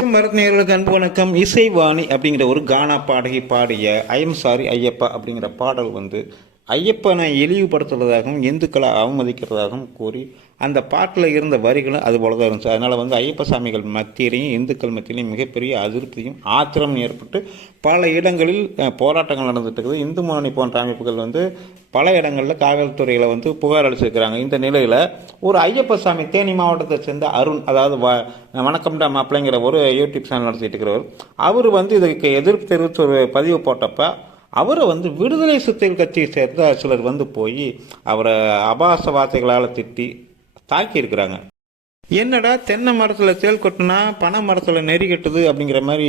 நேயர்களுக்கு அன்பு வணக்கம். இசைவாணி அப்படிங்கிற ஒரு கானா பாடகி பாடிய ஐஎம் சாரி ஐயப்பா அப்படிங்கிற பாடல் வந்து ஐயப்பனை இழிவுபடுத்துறதாகவும் இந்துக்களை அவமதிக்கிறதாகவும் கூறி அந்த பாட்டில் இருந்த வரிகளும் அது போல தான் இருந்துச்சு. அதனால் வந்து ஐயப்ப சாமிகள் மத்தியிலையும் இந்துக்கள் மத்தியிலையும் மிகப்பெரிய அதிருப்தியும் ஆத்திரம் ஏற்பட்டு பல இடங்களில் போராட்டங்கள் நடந்துட்டு இருக்குது. இந்து முன்னணி போன்ற அமைப்புகள் வந்து பல இடங்களில் காவல்துறையில் வந்து புகார் அளிச்சிருக்கிறாங்க. இந்த நிலையில் ஒரு ஐயப்ப சாமி தேனி மாவட்டத்தை சேர்ந்த அருண், அதாவது வணக்கம்டா மாப்பிள்ளைங்கிற ஒரு யூடியூப் சேனல் நடத்திட்டு இருக்கிறவர், அவர் வந்து இதுக்கு எதிர்ப்பு தெரிவித்து ஒரு பதிவு போட்டப்ப அவரை வந்து விடுதலை சிறுத்தைகள் கட்சியை சேர்ந்த சிலர் வந்து போய் அவரை அபாச வார்த்தைகளால் திட்டி தாக்கி இருக்கிறாங்க. என்னடா தென்னை மரத்தில் தேல் கொட்டினா பனை மரத்தில் நெறி கட்டுது அப்படிங்கிற மாதிரி,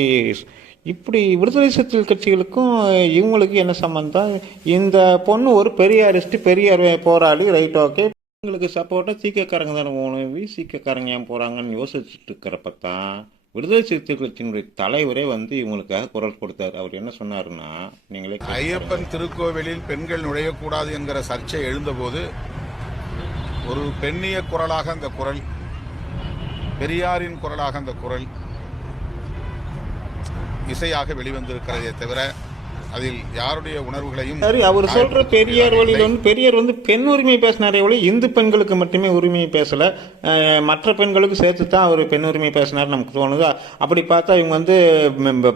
இப்படி விடுதலை சிறுத்தைகள் கட்சிகளுக்கும் இவங்களுக்கு என்ன சம்பந்தம்? இந்த பொண்ணு ஒரு பெரியாரிஸ்ட், பெரியார் போராளி, ரைட், ஓகே, இவங்களுக்கு சப்போர்ட்டாக சீக்கியக்காரங்க தானே போகணும், சீக்கியக்காரங்க ஏன் போகிறாங்கன்னு யோசிச்சுட்டு இருக்கிறப்ப தான் விடுதலை சிறுத்தைகள் கட்சியினுடைய தலைவரே வந்து இவங்களுக்காக குரல் கொடுத்தார். அவர் என்ன சொன்னாருன்னா, நீங்களே ஐயப்பன் திருக்கோவிலில் பெண்கள் நுழையக்கூடாது என்கிற சர்ச்சை எழுந்தபோது ஒரு பெண்ணிய குரலாக அந்த குரல், பெரியாரின் குரலாக அந்த குரல் இசையாக வெளிவந்திருக்கிறதே தவிர அதில் யாருடைய உணர்வுகளையும் சரி, அவர் சொல்ற பெரியார் வழியில் வந்து பெரியார் வந்து பெண் உரிமை பேசினாரே ஒளி இந்து பெண்களுக்கு மட்டுமே உரிமையை பேசல, மற்ற பெண்களுக்கு சேர்த்து தான் அவர் பெண் உரிமை பேசினார் நமக்கு தோணுது. அப்படி பார்த்தா இவங்க வந்து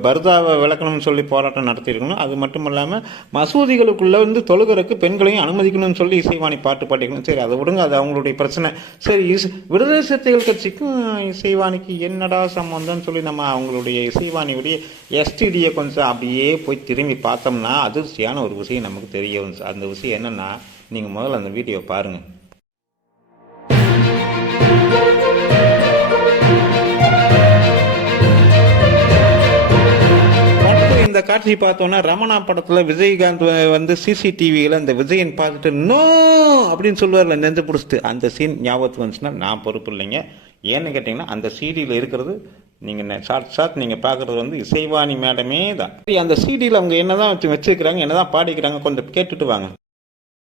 பர்தாவை விளக்கணும்னு சொல்லி போராட்டம் நடத்தியிருக்கணும். அது மட்டும் இல்லாமல் மசூதிகளுக்குள்ள வந்து தொழுகிறதுக்கு பெண்களையும் அனுமதிக்கணும்னு சொல்லி இசைவாணி பாட்டு பாடிக்கணும். சரி, அதை விடுங்க, அது அவங்களுடைய பிரச்சனை. சரி, விடுதலை சிறுத்தைகள் கட்சிக்கும் இசைவாணிக்கு என்னடா சம்பந்தம்னு சொல்லி நம்ம அவங்களுடைய இசைவாணியுடைய எஸ்டிடியை கொஞ்சம் அப்படியே போய் திரும்பி பார்த்தோம்னா அதிர்ச்சியான ஒரு விஷயம் நமக்கு தெரிய வந்துச்சு. அந்த விஷயம் என்னன்னா, நீங்க முதல்ல அந்த வீடியோ பாருங்க. இந்த காட்சி பார்த்தோன்னா ரமணா படத்துல விஜயகாந்த் வந்து சிசிடிவியில இந்த விஜயன் பார்த்துட்டு நோ அப்படின்னு சொல்லுவார்ல, நெஞ்சு பிடிச்சிட்டு, அந்த சீன் ஞாபகத்துக்கு வந்துச்சுன்னா நான் பொறுப்பு இல்லைங்க. ஏன்னு கேட்டீங்கன்னா அந்த சிடியில் இருக்கிறது நீங்கள் ஷார்ட் நீங்கள் பார்க்குறது வந்து இசைவாணி மேடமே தான். அந்த சிடியில் அவங்க என்னதான் வச்சுருக்கிறாங்க, என்னதான் பாடிக்கிறாங்க, கொஞ்சம் கேட்டுட்டு வாங்க.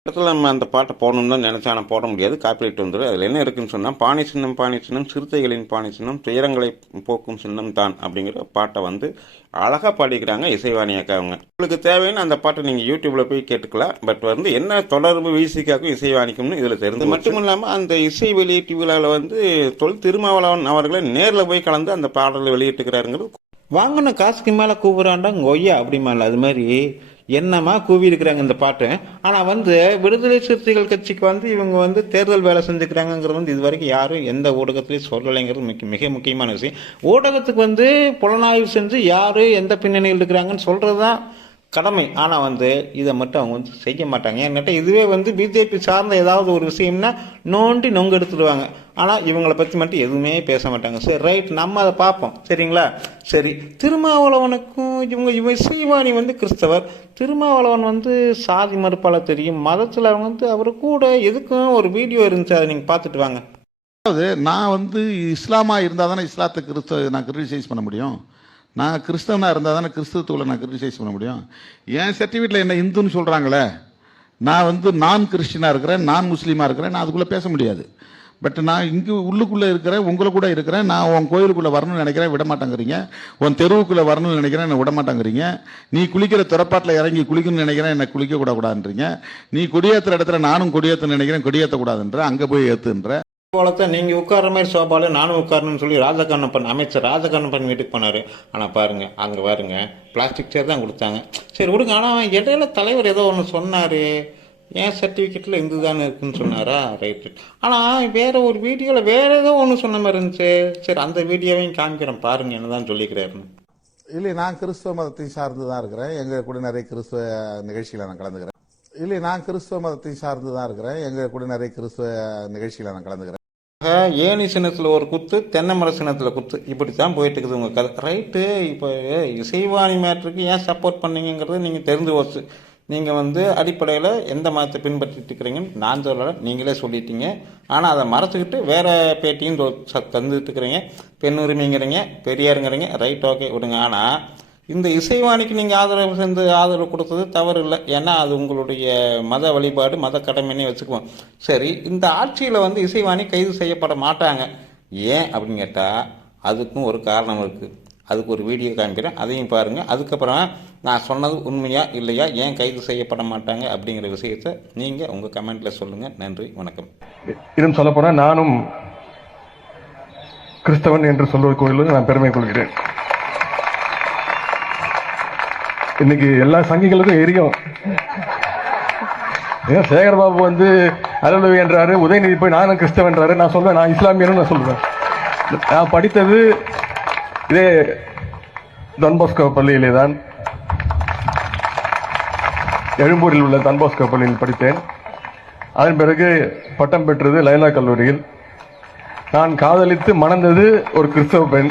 இடத்துல நம்ம அந்த பாட்டை போடணும்னு தான் நினச்சா, ஆனால் போட முடியாது, காப்பிரைட் வந்துடும். அதில் என்ன இருக்குன்னு சொன்னால், பாணி சின்னம் சிறுத்தைகளின் பாணி சின்னம் துயரங்களை போக்கும் சின்னம் தான் அப்படிங்கிற பாட்டை வந்து அழகாக பாடிக்கிறாங்க இசைவாணி அக்கா. அவங்க உங்களுக்கு தேவையான அந்த பாட்டை நீங்கள் யூடியூப்பில் போய் கேட்டுக்கலாம். பட் வந்து என்ன தொடர்பு விசிக்காக்கும் இசைவாணிக்கும்னு இதில் தெரிஞ்சு மட்டும் இல்லாமல் அந்த இசை வெளியீட்டு விழாவில் வந்து திருமாவளவன் அவர்களை நேரில் போய் கலந்து அந்த பாடலை வெளியிட்டுக்கிறாருங்கிறது. வாங்கின காசுக்கு மேலே கூப்பிட்றாண்டா கொய்யா அப்படி மேலே அது மாதிரி என்னமா கூவி இருக்கிறாங்க இந்த பாட்டு. ஆனால் வந்து விடுதலை சிறுத்தைகள் கட்சிக்கு வந்து இவங்க வந்து தேர்தல் வேலை செஞ்சுக்கிறாங்கிறது வந்து இது வரைக்கும் யாரும் எந்த ஊடகத்திலையும் சொல்லலைங்கிறது மிக முக்கியமான விஷயம். ஊடகத்துக்கு வந்து புலனாய்வு செஞ்சு யார் எந்த பின்னணியில் இருக்கிறாங்கன்னு சொல்கிறது தான் கடமை. ஆனால் வந்து இதை மட்டும் அவங்க வந்து செய்ய மாட்டாங்க. ஏன்னாட்டா இதுவே வந்து பிஜேபி சார்ந்த ஏதாவது ஒரு விஷயம்னா நோண்டி நொங்கு எடுத்துடுவாங்க. ஆனால் இவங்களை பற்றி மட்டும் எதுவுமே பேச மாட்டாங்க. சரி, ரைட், நம்ம அதை பார்ப்போம், சரிங்களா? சரி, திருமாவளவனுக்கும் இவங்க இசைவாணி வந்து கிறிஸ்தவர், திருமாவளவன் வந்து சாதி மறுப்பால் தெரியும், மதத்தில் அவங்க வந்து அவர் கூட எதுக்கும் ஒரு வீடியோ இருந்துச்சு, அதை நீங்கள் பார்த்துட்டு வாங்க. அதாவது நான் வந்து இஸ்லாமாக இருந்தால் தானே இஸ்லாத்தை நான் கிரிட்டிசைஸ் பண்ண முடியும். நான் கிறிஸ்தவனாக இருந்தால் தானே கிறிஸ்தவத்துக்குள்ள நான் கிரிட்டிசைஸ் பண்ண முடியும். என் சர்டிஃபிகேட்டில் என்ன இந்துன்னு சொல்கிறாங்களே, நான் வந்து நான் கிறிஸ்டினாக இருக்கிறேன், நான் முஸ்லீமாக இருக்கிறேன், நான் அதுக்குள்ளே பேச முடியாது. பட் நான் இங்கே உள்ளுக்குள்ளே இருக்கிறேன், உங்களை கூட இருக்கிறேன், நான் உன் கோயிலுக்குள்ளே வரணும்னு நினைக்கிறேன், விட மாட்டாங்கிறீங்க. உன் தெருவுக்குள்ளே வரணும்னு நினைக்கிறேன், என்னை விட மாட்டாங்கிறீங்க. நீ குளிக்கிற துறப்பாட்டில் இறங்கி குளிக்கணும்னு நினைக்கிறேன், என்னை குளிக்க கூடாதுன்றீங்க. நீ கொடியேற்றுற இடத்துல நானும் கொடியேற்ற நினைக்கிறேன், கொடியேற்றக்கூடாதுன்ற, அங்கே போய் ஏற்றுன்ற போலத்தான் நீங்கள் உட்கார மாதிரி சோபால நானும் உட்காரணும்னு சொல்லி ராஜகண்ணப்பன் அமைச்சர் ராஜகண்ணப்பன் வீட்டுக்கு போனார். ஆனால் பாருங்கள், அங்கே பாருங்க பிளாஸ்டிக் சேர் தான் கொடுத்தாங்க. சரி விடுங்க. ஆனால் இடையில தலைவர் ஏதோ ஒன்று சொன்னார், ஏன் சர்டிஃபிகேட்டில் இந்து தானே இருக்குன்னு சொன்னாரா? ரைட்டு. ஆனால் வேற ஒரு வீடியோவில் வேற ஏதோ ஒன்று சொன்ன மாதிரி இருந்துச்சு. சரி, அந்த வீடியோவையும் காமிக்கிறேன் பாருங்க என்னதான் சொல்லிக்கிறாருன்னு. இல்லை, நான் கிறிஸ்துவ மதத்தை சார்ந்து தான் இருக்கிறேன். எங்கள் கூட நிறைய கிறிஸ்துவ நிகழ்ச்சியில் நான் கலந்துக்கிறேன். இல்லை, நான் கிறிஸ்துவ மதத்தை சார்ந்து தான் இருக்கிறேன். எங்கள் கூட நிறைய கிறிஸ்துவ நிகழ்ச்சியில் நான் கலந்துக்கிறேன். ஏணி சின்னத்தில் ஒரு குத்து, தென்னை மர சின்னத்தில் குத்து, இப்படி தான் போயிட்டு இருக்குது உங்கள் கதை. ரைட்டு. இப்போ இசைவாணி மேட்ருக்கு ஏன் சப்போர்ட் பண்ணீங்கிறது நீங்கள் தெரிஞ்சு வச்சு, நீங்கள் வந்து அடிப்படையில் எந்த மதத்தை பின்பற்றிட்டு இருக்கிறீங்கன்னு நான் சொல்லலை, நீங்களே சொல்லிட்டீங்க. ஆனால் அதை மறைச்சிக்கிட்டு வேற பேட்டியும் தந்துட்டு இருக்கிறீங்க. பெண் உரிமைங்கிறீங்க, பெரியாருங்கிறீங்க, ரைட், ஓகே, விடுங்க. ஆனால் இந்த இசைவாணிக்கு நீங்கள் ஆதரவு கொடுத்தது தவறு இல்லை. ஏன்னா அது உங்களுடைய மத வழிபாடு, மத கடமைன்னே வச்சுக்குவோம். சரி, இந்த ஆட்சியில் வந்து இசைவாணி கைது செய்யப்பட மாட்டாங்க. ஏன் அப்படின்னு கேட்டால் அதுக்கும் ஒரு காரணம் இருக்குது. அதுக்கு ஒரு வீடியோ காமிக்கிறேன், அதையும் பாருங்கள். அதுக்கப்புறம் நான் சொன்னது உண்மையா இல்லையா, ஏன் கைது செய்யப்பட மாட்டாங்க அப்படிங்கிற விஷயத்தை நீங்கள் உங்கள் கமெண்ட்டில் சொல்லுங்கள். நன்றி, வணக்கம். இன்னும் சொல்லப்போனால் நானும் கிறிஸ்தவன் என்று சொல்வது கோயிலுக்கு நான் பெருமை கொள்கிறேன். இன்னைக்கு எல்லா சங்கிகளுக்கும் எரியும். ஏன் சேகர்பாபு வந்து அலுவலக என்றாரு, உதயநிதி போய் நானும் கிறிஸ்தவன்றாரு. நான் சொல்லுவேன் நான் இஸ்லாமியன்னு நான் சொல்லுவேன். நான் படித்தது இதே தன்பாஸ்கோ பள்ளியிலே தான், எழும்பூரில் உள்ள தன்பாஸ்கோ பள்ளியில் படித்தேன். அதன் பிறகு பட்டம் பெற்றது லைலா கல்லூரியில். நான் காதலித்து மணந்தது ஒரு கிறிஸ்தவ பெண்.